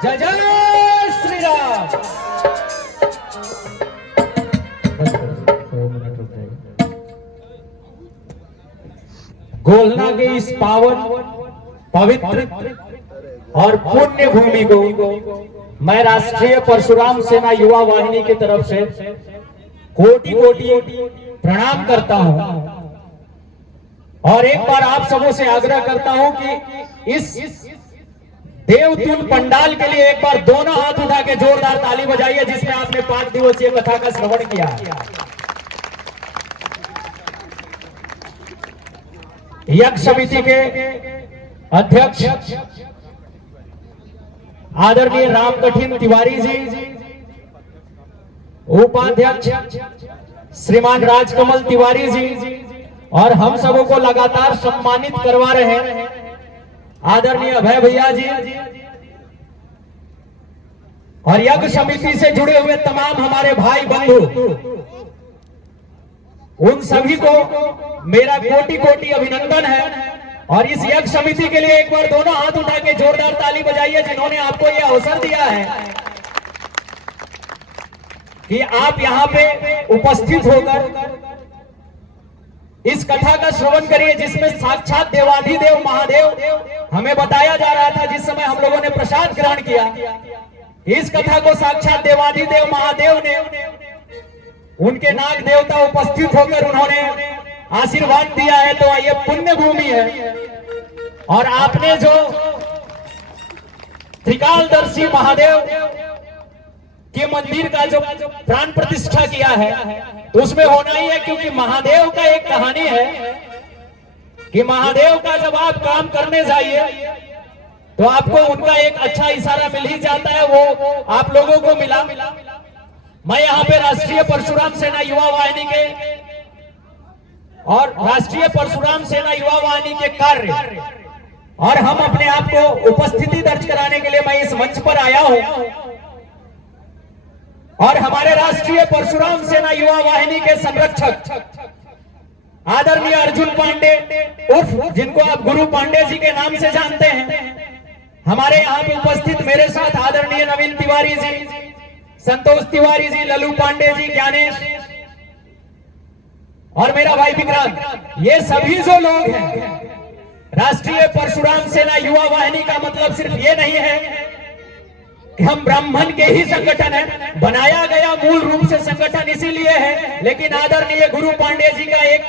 जय जय श्री राम। गोलना के इस पावन पवित्र और पुण्य भूमि को मैं राष्ट्रीय परशुराम सेना युवा वाहिनी की तरफ से कोटि कोटि प्रणाम करता हूं और एक बार आप सबों से आग्रह करता हूं कि इस देवतुन पंडाल के लिए एक बार दोनों हाथ उठा के जोरदार ताली बजाइए, जिसमें आपने 5 दिवसीय कथा का श्रवण किया। यज्ञ समिति के अध्यक्ष आदरणीय राम कठिन तिवारी जी, उपाध्यक्ष श्रीमान राजकमल तिवारी जी और हम सबों को लगातार सम्मानित करवा रहे हैं आदरणीय अभय भैया जी और यज्ञ समिति से जुड़े हुए तमाम हमारे भाई बंधु, उन सभी को मेरा कोटि कोटि अभिनंदन है। और इस यज्ञ समिति के लिए एक बार दोनों हाथ उठा के जोरदार ताली बजाइए, जिन्होंने आपको यह अवसर दिया है कि आप यहां पे उपस्थित होकर इस कथा का श्रवण करिए, जिसमें साक्षात देवाधिदेव महादेव हमें बताया जा रहा था जिस समय हम लोगों ने प्रसाद ग्रहण किया। इस कथा को साक्षात देवाधिदेव महादेव ने, उनके नाग देवता उपस्थित होकर उन्होंने आशीर्वाद दिया है। तो ये पुण्य भूमि है और आपने जो त्रिकालदर्शी महादेव के मंदिर का जो प्राण प्रतिष्ठा किया है, तो उसमें होना ही है, क्योंकि महादेव का एक कहानी है कि महादेव का जब आप काम करने जाइए तो आपको उनका एक अच्छा इशारा मिल ही जाता है, वो आप लोगों को मिला। मैं यहाँ पे राष्ट्रीय परशुराम सेना युवा वाहिनी के और राष्ट्रीय परशुराम सेना युवा वाहिनी के कार्य और हम अपने आप को उपस्थिति दर्ज कराने के लिए मैं इस मंच पर आया हूं और हमारे राष्ट्रीय परशुराम सेना युवा वाहिनी के संरक्षक आदरणीय अर्जुन पांडे उर्फ जिनको आप गुरु पांडे जी के नाम से जानते हैं, हमारे यहाँ पे उपस्थित मेरे साथ आदरणीय नवीन तिवारी जी, संतोष तिवारी जी, लल्लू पांडे जी, ज्ञानेश और मेरा भाई विक्रांत, ये सभी जो लोग हैं राष्ट्रीय परशुराम सेना युवा वाहिनी का मतलब सिर्फ ये नहीं है कि हम ब्राह्मण के ही संगठन है, बनाया गया मूल रूप से संगठन इसीलिए है, लेकिन आदरणीय गुरु पांडे जी का एक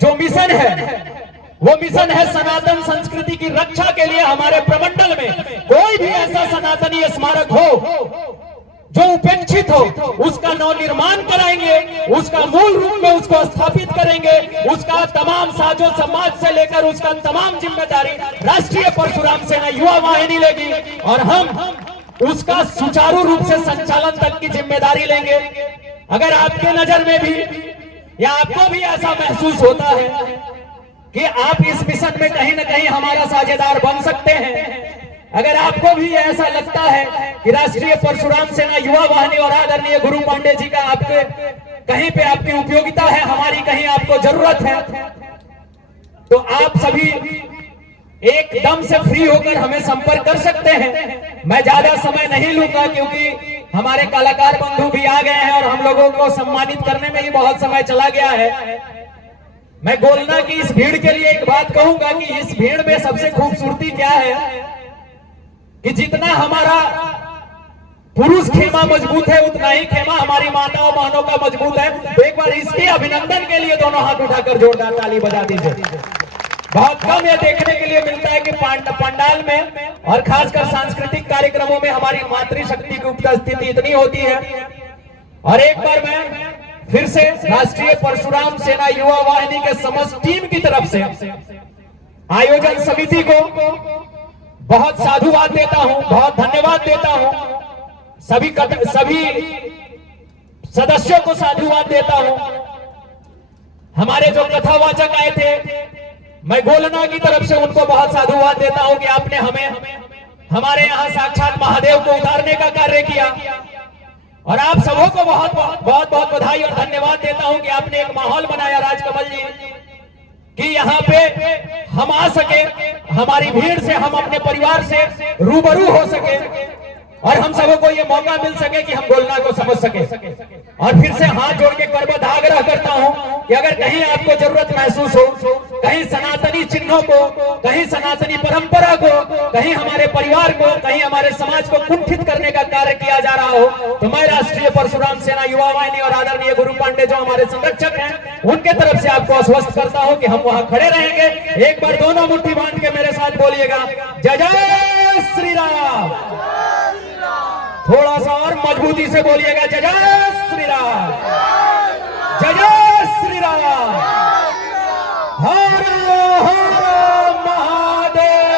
जो मिशन है वो मिशन है सनातन संस्कृति की रक्षा के लिए। हमारे प्रमंडल में कोई भी ऐसा सनातनी स्मारक हो जो उपेक्षित हो, उसका नवनिर्माण कराएंगे, उसका मूल रूप में उसको स्थापित करेंगे, उसका तमाम साजो समाज से लेकर उसका तमाम जिम्मेदारी राष्ट्रीय परशुराम सेना युवा वाहिनी लेगी और हम उसका सुचारू रूप से संचालन तक की जिम्मेदारी लेंगे। अगर आपके नजर में भी या आपको भी ऐसा महसूस होता है कि आप इस मिशन में कहीं ना कहीं हमारा साझेदार बन सकते हैं, अगर आपको भी ऐसा लगता है कि राष्ट्रीय परशुराम सेना युवा वाहिनी और आदरणीय गुरु पांडे जी का आपके कहीं पे आपकी उपयोगिता है, हमारी कहीं आपको जरूरत है, तो आप सभी एकदम से फ्री होकर हमें संपर्क कर सकते हैं। मैं ज्यादा समय नहीं लूंगा क्योंकि हमारे कलाकार बंधु भी आ गए हैं और हम लोगों को सम्मानित करने में ही बहुत समय चला गया है। मैं गोलना की इस भीड़ के लिए एक बात कहूंगा कि इस भीड़ में सबसे खूबसूरती क्या है कि जितना हमारा पुरुष खेमा मजबूत है, उतना ही खेमा हमारी माताओं बहनों का मजबूत है। तो एक बार इसके अभिनंदन के लिए दोनों हाथ उठाकर जोरदार ताली बजा दीजिए। बहुत कम ये देखने के लिए मिलता है कि पंडाल में और खासकर सांस्कृतिक कार्यक्रमों में हमारी मातृशक्ति की उपस्थिति इतनी होती है। और एक बार मैं फिर से राष्ट्रीय परशुराम सेना युवा वाहिनी के समस्त टीम की तरफ से आयोजन समिति को बहुत साधुवाद देता हूं, बहुत धन्यवाद देता हूं, सभी सदस्यों को साधुवाद देता हूं। हमारे जो कथावाचक आए थे, मैं गोलना की तरफ से उनको बहुत साधुवाद देता हूं कि आपने हमारे यहाँ साक्षात महादेव को उतारने का कार्य किया और आप सबों को बहुत बहुत बधाई और धन्यवाद देता हूं कि आपने एक माहौल बनाया राजकमल जी कि यहाँ पे हम आ सके, हमारी भीड़ से हम अपने परिवार से रूबरू हो सके। और हम सबों को ये मौका मिल सके कि हम बोलना को समझ सके। और फिर से हाथ जोड़ के करबद्ध आग्रह करता हूं कि अगर कहीं आपको जरूरत महसूस हो, कहीं सनातनी चिन्हों को, कहीं सनातनी परंपरा को, कहीं हमारे परिवार को, कहीं हमारे समाज को कुंठित करने का कार्य किया जा रहा हो, तो मैं राष्ट्रीय परशुराम सेना युवा वाहिनी और आदरणीय गुरु पांडे जो हमारे संरक्षक हैं, उनके तरफ से आपको आश्वस्त करता हूं कि हम वहां खड़े रहेंगे। एक बार दोनों मुट्ठी बांध के मेरे साथ बोलिएगा, जय जय श्री राम। थोड़ा सा और मजबूती से बोलिएगा, जय जय श्री राम, जय जय श्री राम, हर हर महादेव।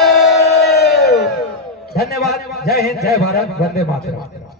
धन्यवाद। जय हिंद, जय भारत, वंदे मातरम।